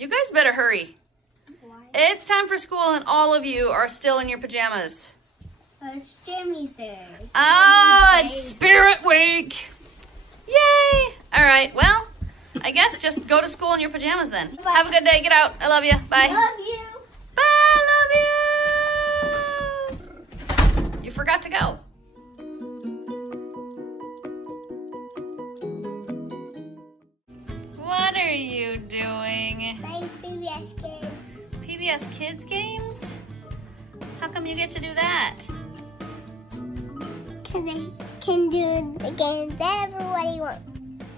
You guys better hurry. Why? It's time for school and all of you are still in your pajamas. It's Jimmy's day. Oh, it's Spirit Week. Yay. All right, well, I guess just go to school in your pajamas then. Bye. Have a good day. Get out. I love you. Bye. Love you. Bye. Love you. You forgot to go. What are you doing? Playing PBS games. PBS Kids games? How come you get to do that? Because they can do the games everybody wants.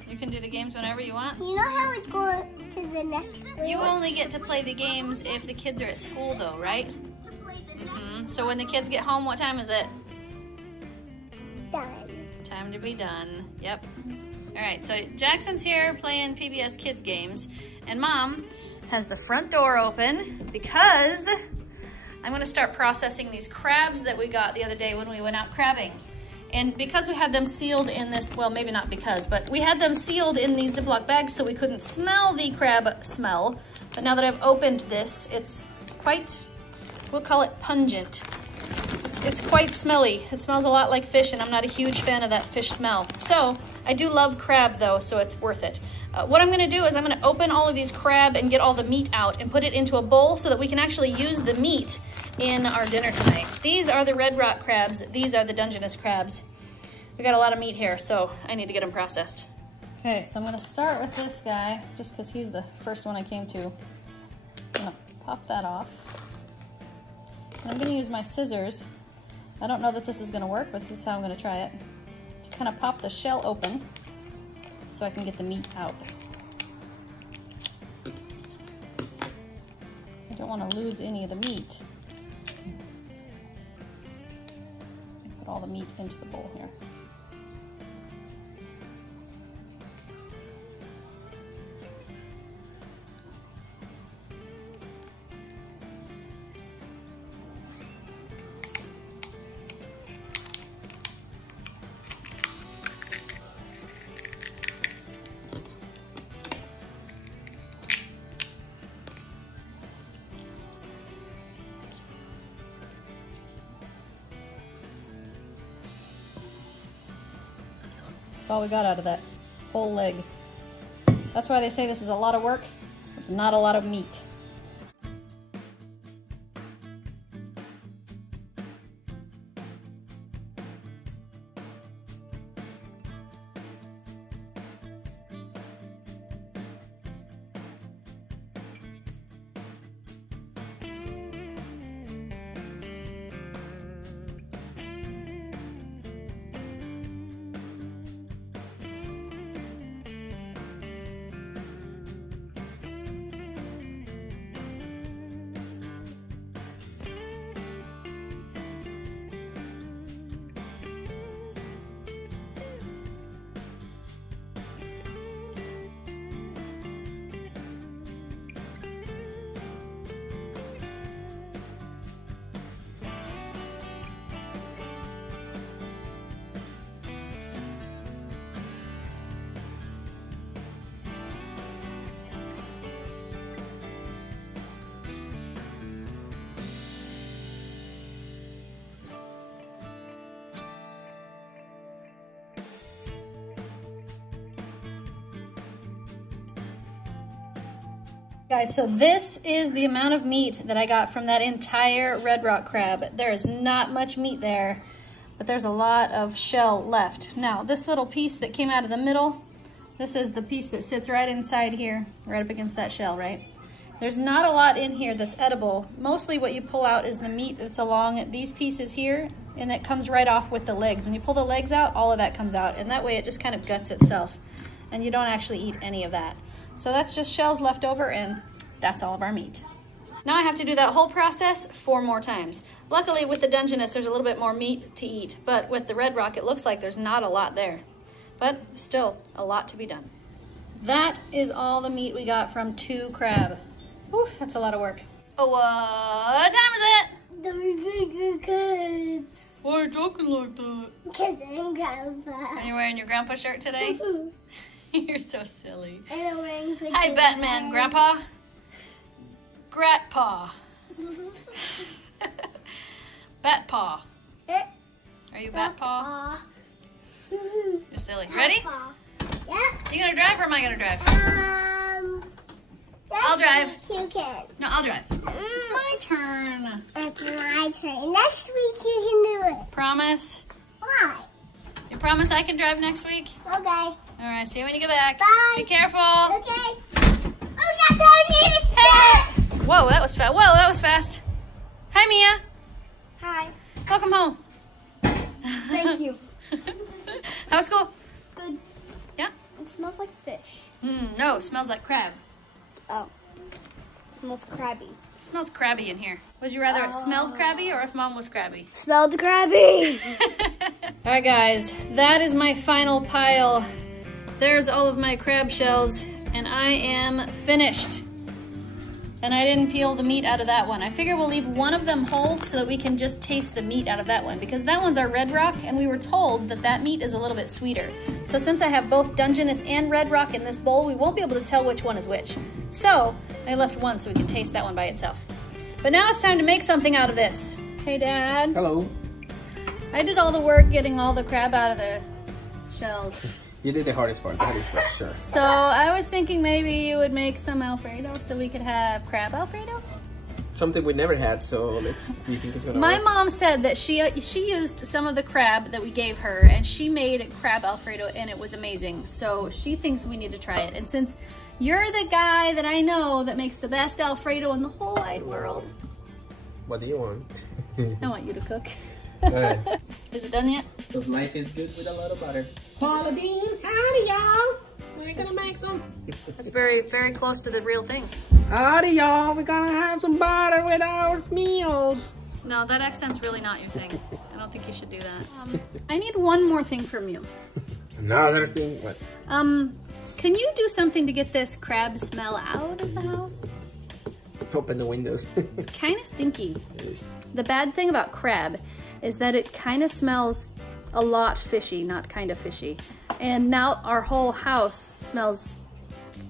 You can do the games whenever you want? You know how we go to the next room? You only get to play the games if the kids are at school though, right? So when the kids get home, what time is it? Done. Time to be done. Yep. All right, so Jackson's here playing PBS Kids games, and Mom has the front door open because I'm gonna start processing these crabs that we got the other day when we went out crabbing. And because we had them sealed in this, well, maybe not because, but we had them sealed in these Ziploc bags so we couldn't smell the crab smell. But now that I've opened this, it's quite, we'll call it pungent. It's quite smelly. It smells a lot like fish, and I'm not a huge fan of that fish smell. So I do love crab though, so it's worth it. What I'm gonna do is I'm gonna open all of these crab and get all the meat out and put it into a bowl so that we can actually use the meat in our dinner tonight. These are the red rock crabs. These are the Dungeness crabs. We got a lot of meat here, so I need to get them processed. Okay, so I'm gonna start with this guy just because he's the first one I came to. I'm gonna pop that off. And I'm gonna use my scissors. I don't know that this is gonna work, but this is how I'm gonna try it. To kind of pop the shell open so I can get the meat out. I don't want to lose any of the meat. Put all the meat into the bowl here. That's all we got out of that whole leg. That's why they say this is a lot of work, with not a lot of meat. Guys, so this is the amount of meat that I got from that entire red rock crab. There is not much meat there, but there's a lot of shell left. Now, this little piece that came out of the middle, this is the piece that sits right inside here, right up against that shell, right? There's not a lot in here that's edible. Mostly what you pull out is the meat that's along these pieces here, and that comes right off with the legs. When you pull the legs out, all of that comes out, and that way it just kind of guts itself, and you don't actually eat any of that. So that's just shells left over, and that's all of our meat. Now I have to do that whole process 4 more times. Luckily with the Dungeness, there's a little bit more meat to eat, but with the red rock, it looks like there's not a lot there. But still, a lot to be done. That is all the meat we got from 2 crab. Whew, that's a lot of work. Oh, what time is it? The kids. Why are you talking like that? Because I'm Grandpa. Are you wearing your grandpa shirt today? You're so silly. And I'm wearing Hi, Batman, Grandpa. Grat paw. Bat paw. Are you bat paw? You're silly. Ready? Yep. You gonna drive or am I gonna drive? I'll drive. You can. No, I'll drive. It's my turn. It's my turn. Next week you can do it. Promise? Why? You promise I can drive next week? Okay. All right, see you when you get back. Bye. Be careful. Okay. Oh, that's our news. Hey! Whoa, that was fast. Whoa, that was fast. Hi, Mia. Hi. Welcome home. Thank you. How's school? Good. Yeah? It smells like fish. No, it smells like crab. Oh. It smells crabby. It smells crabby in here. Would you rather it smelled crabby or if Mom was crabby? Smelled crabby. All right, guys, that is my final pile. There's all of my crab shells, and I am finished. And I didn't peel the meat out of that one. I figure we'll leave one of them whole so that we can just taste the meat out of that one, because that one's our red rock, and we were told that that meat is a little bit sweeter. So since I have both Dungeness and red rock in this bowl, we won't be able to tell which one is which. So I left one so we can taste that one by itself. But now it's time to make something out of this. Hey, Dad. Hello. I did all the work getting all the crab out of the shells. You did the hardest part. That is for sure. So I was thinking maybe you would make some Alfredo so we could have crab Alfredo. Something we never had, so let's. Do you think it's gonna My work? mom said that she used some of the crab that we gave her, and she made crab Alfredo, and it was amazing. So she thinks we need to try it. And since you're the guy that I know that makes the best Alfredo in the whole wide world, What do you want? I want you to cook. Alright. Is it done yet? Because life is good with a lot of butter. Paula Dean, howdy y'all. We're gonna make some. It's very, very close to the real thing. Howdy y'all. We're gonna have some butter with our meals. No, that accent's really not your thing. I don't think you should do that. I need one more thing from you. Another thing. What? Can you do something to get this crab smell out of the house? Open the windows. It's kind of stinky. It is. The bad thing about crab is that it kind of smells a lot fishy, not kind of fishy. And now our whole house smells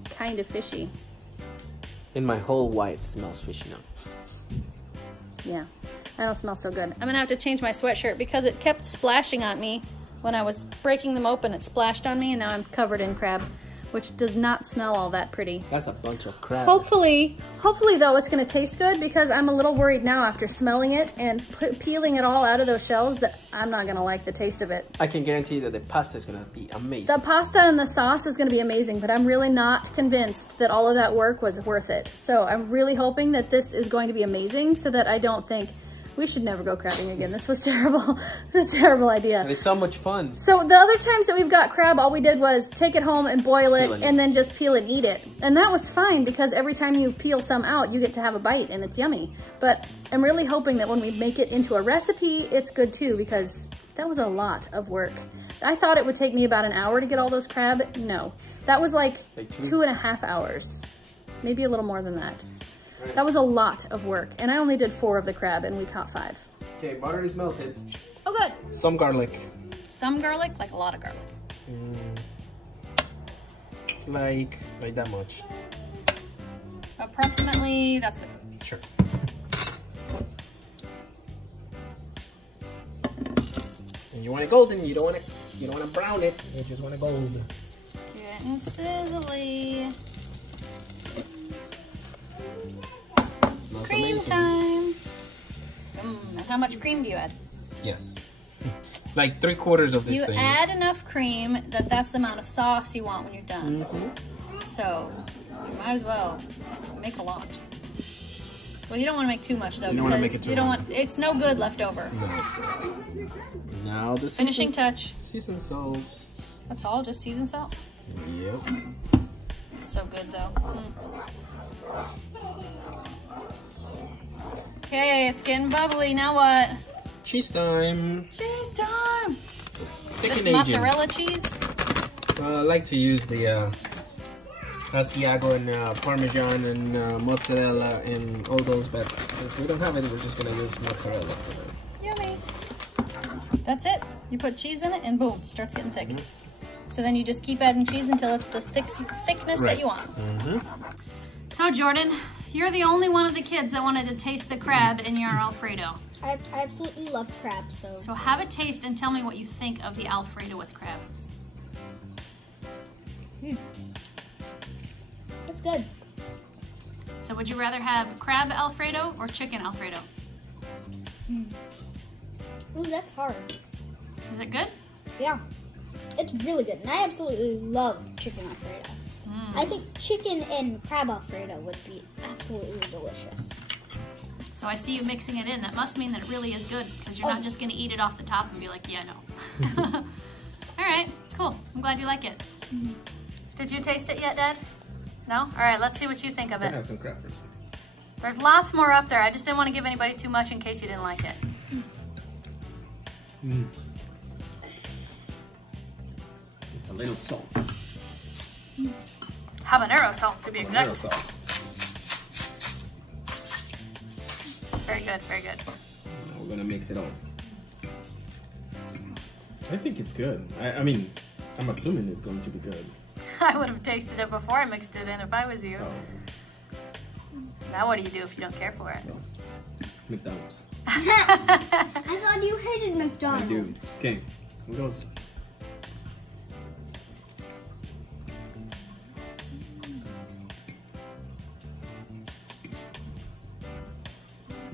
kind of fishy. And my whole wife smells fishy now. Yeah, I don't smell so good. I'm gonna have to change my sweatshirt because it kept splashing on me. When I was breaking them open, it splashed on me, and now I'm covered in crab, which does not smell all that pretty. That's a bunch of crap. Hopefully though, it's gonna taste good, because I'm a little worried now after smelling it and peeling it all out of those shells that I'm not gonna like the taste of it. I can guarantee that the pasta is gonna be amazing. The pasta and the sauce is gonna be amazing, but I'm really not convinced that all of that work was worth it. So I'm really hoping that this is going to be amazing so that I don't think, we should never go crabbing again. This was terrible. It's a terrible idea. And it's so much fun. So the other times that we've got crab, all we did was take it home and boil it and then just peel it and eat it. And that was fine, because every time you peel some out, you get to have a bite and it's yummy. But I'm really hoping that when we make it into a recipe, it's good too, because that was a lot of work. I thought it would take me about an hour to get all those crab. No, that was like 2.5 hours, maybe a little more than that. That was a lot of work, and I only did 4 of the crab, and we caught 5. Okay, butter is melted. Oh, good. Some garlic. Some garlic, like a lot of garlic. Like that much. Approximately, that's good. Sure. And you want it golden. You don't want to brown it. You just want it gold. It's getting sizzly. Smells Cream amazing. time. And how much cream do you add? Yes. Like 3/4 of this You thing. add enough cream that that's the amount of sauce you want when you're done. So you might as well make a lot. Well, you don't want to make too much though, You don't wanna because make it too you don't much. want, it's no good left over. Now the Finishing touch. Seasoned salt. That's all, just seasoned salt. Yep. It's so good though. Okay, it's getting bubbly. Now what? Cheese time. Cheese time. Thick Just and aging. mozzarella cheese. I like to use the Asiago and Parmesan and mozzarella and all those, but since we don't have it, we're just gonna use mozzarella for that. Yummy. That's it. You put cheese in it and boom, starts getting thick. So then you just keep adding cheese until it's the thickness that you want. So Jordan, you're the only one of the kids that wanted to taste the crab in your Alfredo. I absolutely love crab, so. So have a taste and tell me what you think of the Alfredo with crab. It's good. So would you rather have crab Alfredo or chicken Alfredo? Ooh, that's hard. Is it good? Yeah. It's really good. And I absolutely love chicken Alfredo. I think chicken and crab Alfredo would be absolutely delicious. So I see you mixing it in. That must mean that it really is good because you're not just going to eat it off the top and be like, yeah, no. All right, cool. I'm glad you like it. Did you taste it yet, Dad? No? All right, let's see what you think of I it. have some crab first. There's lots more up there. I just didn't want to give anybody too much in case you didn't like it. It's a little salt. Habanero salt, to be exact. Little salt. Very good, very good. Now we're gonna mix it all. I think it's good. I mean, I'm assuming it's going to be good. I would have tasted it before I mixed it in if I was you. Oh, Now what do you do if you don't care for it? no. McDonald's. I thought you hated I McDonald's. do. Okay, here goes.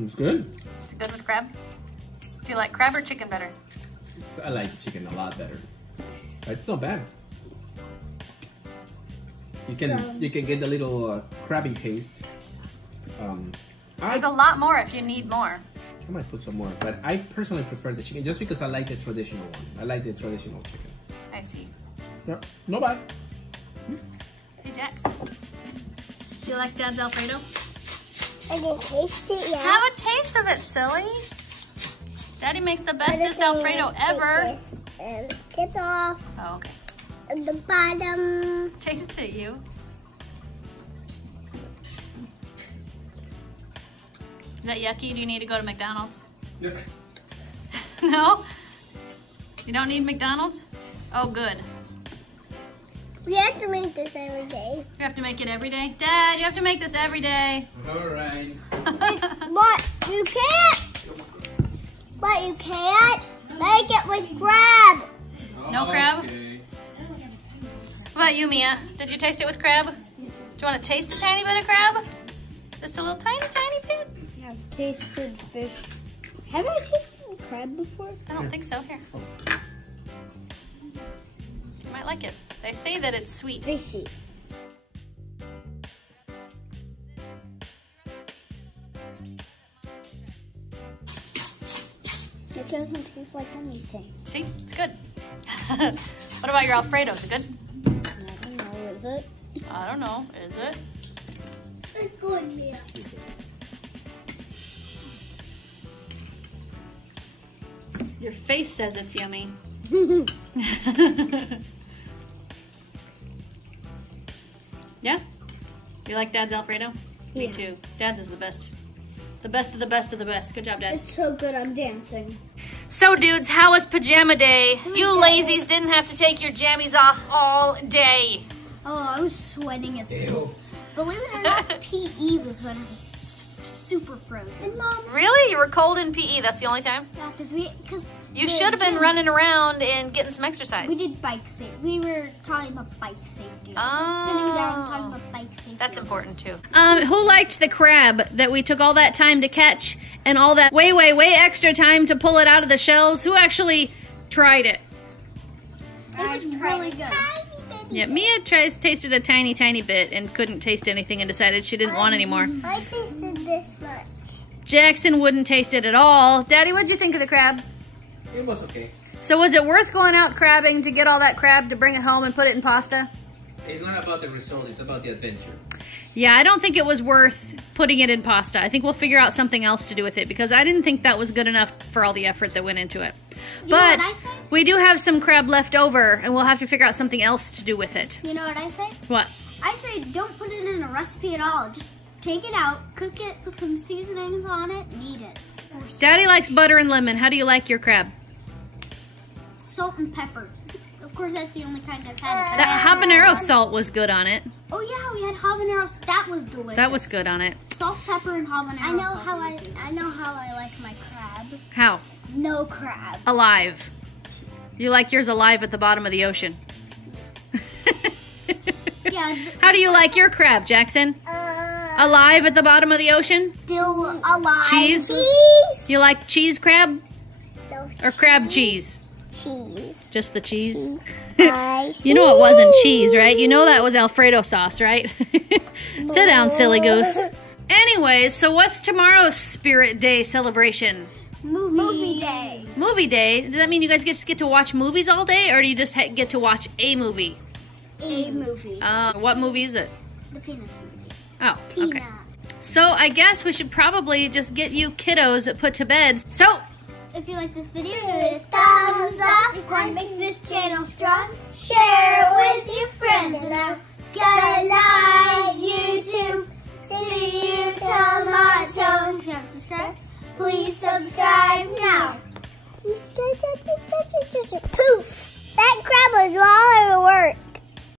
It's good. Is it good with crab? Do you like crab or chicken better? So I like chicken a lot better. It's not bad. You can get the little crabby taste. There's a lot more if you need more. I might put some more, but I personally prefer the chicken just because I like the traditional one. I like the traditional chicken. I see. Yeah, no bad. Hey, Jax. Do you like Dad's Alfredo? I didn't taste it yet. Have a taste of it, silly. Daddy makes the bestest Alfredo ever. And get off Oh, okay. at the bottom. Taste it, you. Is that yucky? Do you need to go to McDonald's? Yeah. No? You don't need McDonald's? Oh, good. We have to make this every day. You have to make it every day? Dad, you have to make this every day. Alright. But you can't. But you can't make it with crab. No crab? Okay. What about you, Mia? Did you taste it with crab? Do you want to taste a tiny bit of crab? Just a little tiny, tiny bit? I've tasted fish. Have I tasted crab before? I don't think so. Here. You might like it. They say that it's sweet. Tasty. It doesn't taste like anything. See? It's good. What about your Alfredo? Is it good? I don't know, is it? I don't know. Is it? It's good, Mia. Your face says it's yummy. Yeah? You like Dad's Alfredo? Me Yeah. too. Dad's is the best. The best of the best of the best. Good job, Dad. It's so good, I'm dancing. So, dudes, how was pajama day? You lazies didn't have to take your jammies off all day. Oh, I was sweating at school. Ew. Believe it or not, PE was when I was super frozen. Mom. Really? You were cold in PE? That's the only time? Yeah, because You should have been running around and getting some exercise. We did bike safety. We were talking about bike safety. Oh. Sitting down talking about bike safety. That's important too. Who liked the crab that we took all that time to catch and all that way extra time to pull it out of the shells? Who actually tried it? It was really good. Yeah, Mia tasted a tiny bit and couldn't taste anything and decided she didn't want any more. I tasted this much. Jackson wouldn't taste it at all. Daddy, what'd you think of the crab? It was okay. So was it worth going out crabbing to get all that crab to bring it home and put it in pasta? It's not about the result, it's about the adventure. Yeah, I don't think it was worth putting it in pasta. I think we'll figure out something else to do with it because I didn't think that was good enough for all the effort that went into it. You know But what I say? we do have some crab left over and we'll have to figure out something else to do with it. You know what I say? What? I say don't put it in a recipe at all. Just take it out, cook it, put some seasonings on it, and eat it. Daddy likes butter and lemon. How do you like your crab? Salt and pepper. Of course, that's the only kind I've had. That habanero salt was good on it. Oh yeah, we had habanero. That was delicious. That was good on it. Salt, pepper, and habanero. I know how I like my crab. How? No crab. Alive. You like yours alive at the bottom of the ocean. Yeah. How do you like your crab, Jackson? Alive at the bottom of the ocean? Still alive. Cheese? You like cheese crab? No, or crab cheese? Cheese. Just the cheese? You know it wasn't cheese, right? You know that was Alfredo sauce, right? Sit down, silly goose. Anyways, so what's tomorrow's Spirit Day celebration? Movie day. Movie day? Does that mean you guys just get to watch movies all day, or do you just get to watch a movie? A movie. What movie is it? The Peanuts movie. Oh, Peanuts. okay. So I guess we should probably just get you kiddos put to bed. So, if you like this video, give it a thumbs up. If you want to make this channel strong, share it with your friends. And good night, YouTube. See you tomorrow. So if you haven't subscribed, please subscribe now.